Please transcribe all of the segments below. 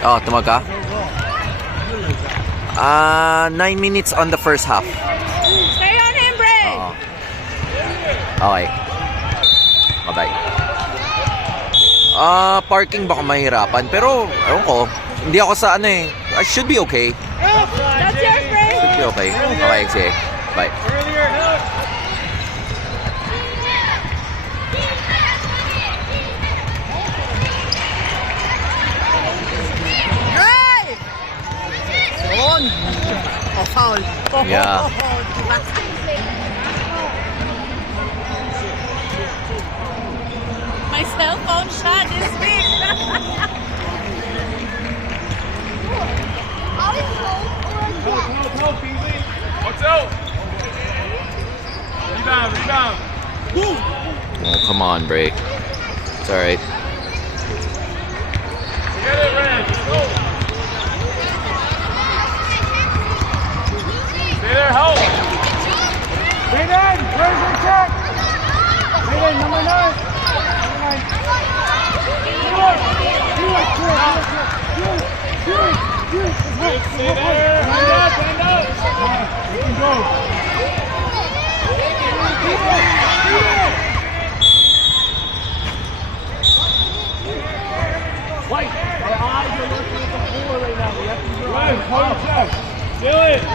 Oh, tumawag ka? 9 minutes on the first half. Stay on him, Bray! Oo. Okay. Bye-bye. Parking baka mahirapan. Pero, ewan ko. Hindi ako sa ano eh. I should be okay. That's yours, Bray! Should be okay. Okay, sige. Bye. Foul. Yeah. My cell phone shot this week. Watch out! Rebound. Oh, come on, Bray. It's alright. Get it, Red. Go. Stay there, help. Brayden, where's your check? Brayden, number 9. Stay there. Stand up. You can go. White, our eyes are looking at the floor right now. We have to do it. Hold your chest. Do it.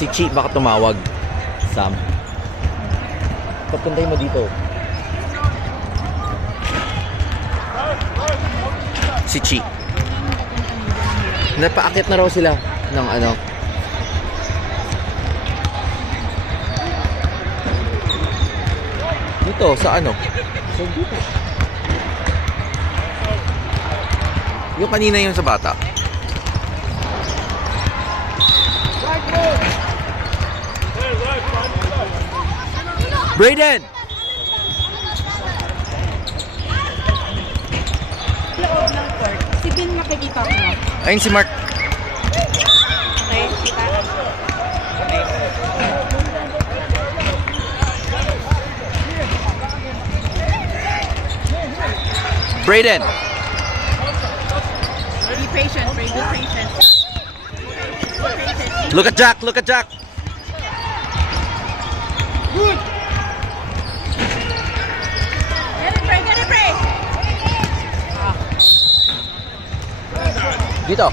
Si Chi baka tumawag. Sam. Papuntay mo dito. Si Chi. Napaakit na raw sila ng ano. Dito, sa ano? So, dito. Yung kanina yung sa bata. Brayden! Si Bin makikita ko na. Ayun si Mark. Okay, kita. Brayden. Be patient, Bray. Be patient. Be patient. Look at Jack. Look at Jack. Get it, Bray. Get it, Bray. Dito.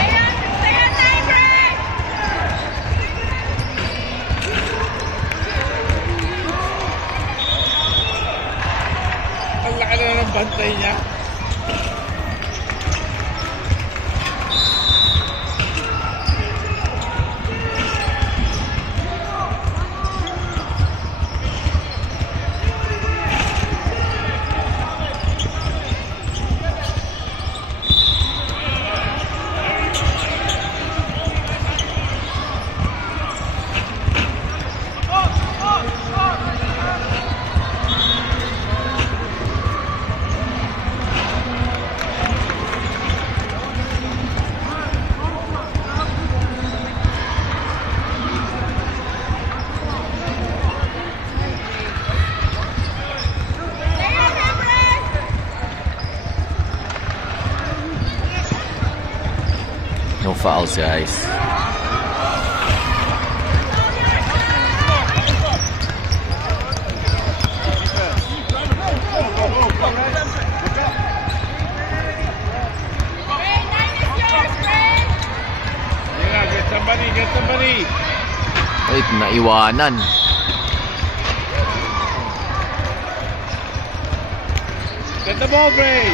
Stay on time, Bray. Ang laki na ng bantay niya. Stay on him, Bray. No fouls, guys. Bray, 9 is yours, Bray. Yeah, get somebody, get somebody. Wait, naiwanan. Get the ball, Bray.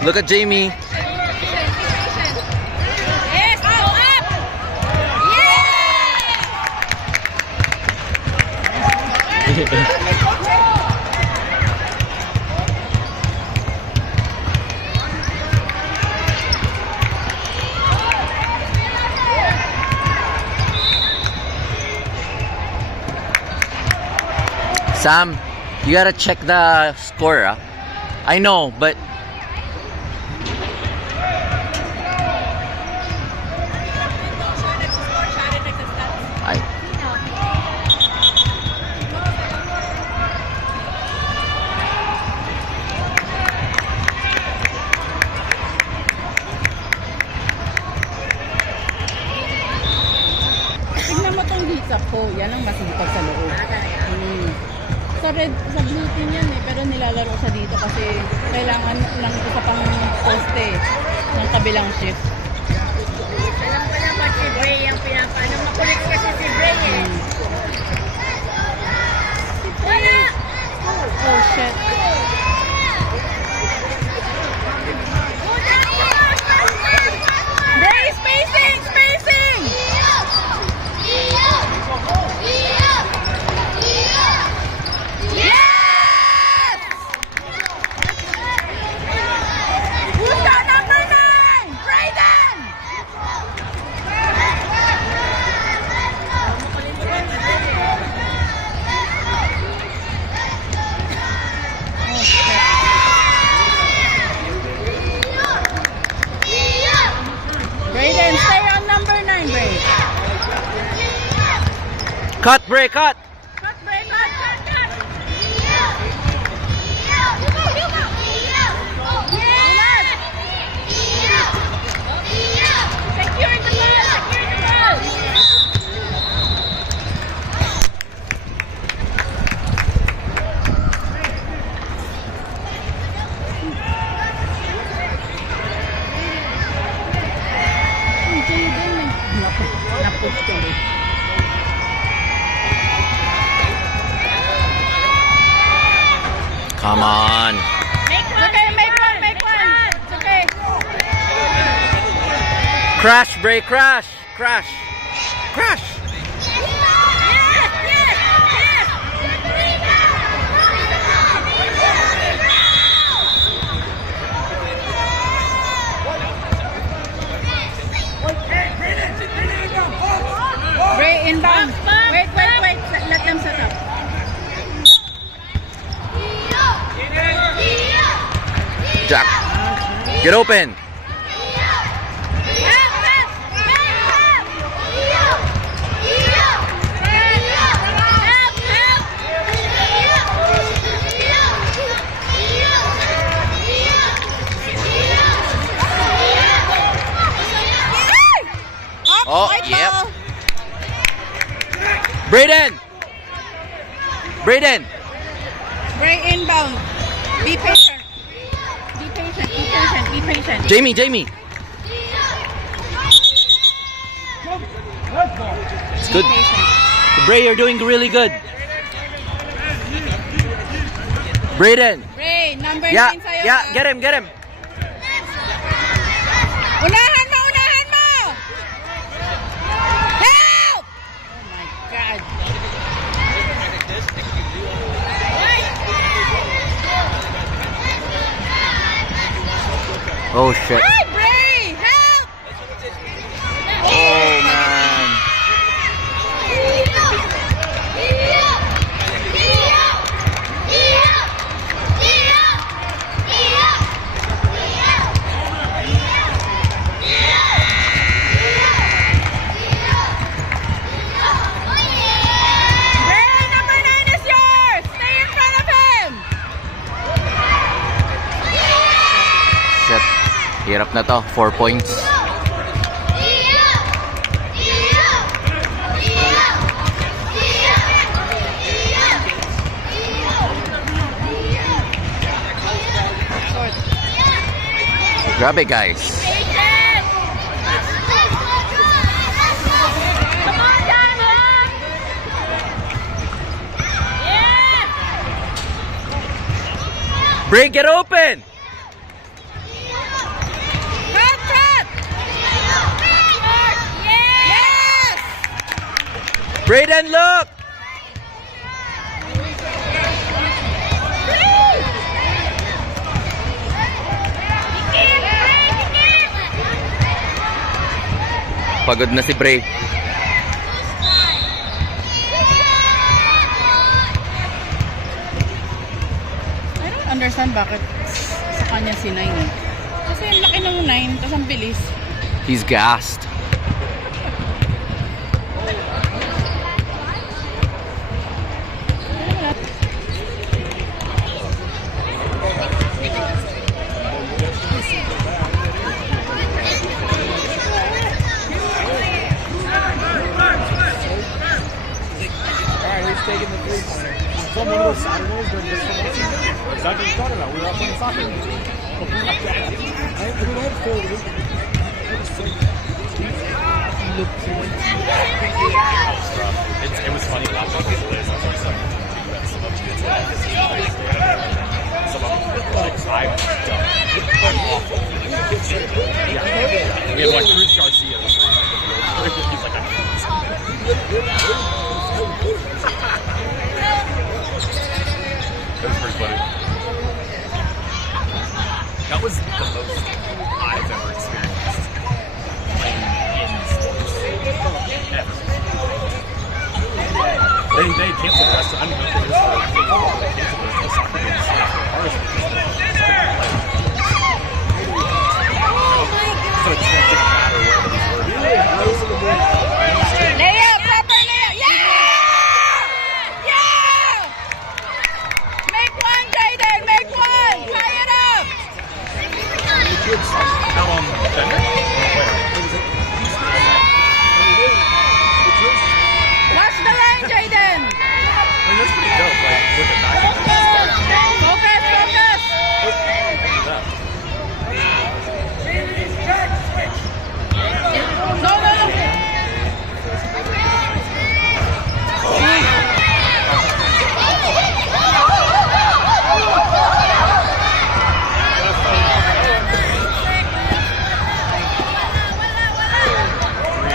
Look at Jamie. Yes, go up! Sam, you gotta check the score. Ah. I know, but sa blue team yan eh, pero nilalaro siya dito kasi kailangan ng isa pang poste ng kabilang shift. Alam ko naman si Bray ang pinapano. Makulit kasi si Bray eh. Wala! Oh shit. Bray, spacing! Spacing! Yes! Who's got number 9? Brayden! Oh, shit. Brayden, stay on number 9, Bray. Cut, Bray, cut! Cut, Bray, cut, cut, cut! Secure the ball! Secure the ball! Ang Jaden eh. Napos tuloy. Come on. It's okay, make one. It's okay. Crash, Bray, crash! Crash! Crash! Bray, inbound. Wait. Let them set up. Jack, get open! Oh, yep. Brayden! Brayden! Bray, inbound. Be patient. Be patient. Jamie! It's good. Bray, you're doing really good. Brayden! Bray, number 9 Yeah, sa'yo. yeah, ah. get him! Unahan mo! Help! Oh my God. Oh shit. Hi, Bray! Help! Oh man. Bray, number 9 is yours! Stay in front of him! Shit. Hirap na to. 4 points. Grabe guys. Patient! Come on, Diamond! Yes! Bray, get open! Cut! Yes! Brayden, look! Pagod na si Bray. I don't understand bakit sa kanya si 9 eh. Kasi ang laki ng 9, tapos ang bilis. He's gassed. Alright, he's taking the 3-pointer. It's on one of those Saturday days during this football season. Exactly what you're talking about. We were out playing soccer. It was funny watching the boys. I was like, some of the kids some of them like I'm done. Yeah. We had like Cruz Garcia. He's like, that was pretty funny. That was the most I've ever experienced in sports. Ever. They canceled the rest of, I don't know if it was for football, they canceled the soccer games after ours. So it just didn't matter where it was. Layup, proper layup. Yeah! Yeah! Make one, Jaden. Make one. Tie it up. Out on Bender? Watch the line, Jaden. I mean, that's pretty dope, like, with the back. Focus, focus. No, no, no.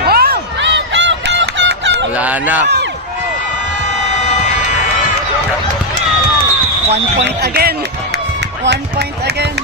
Oh! Wala na. 1 point again. 1 point again.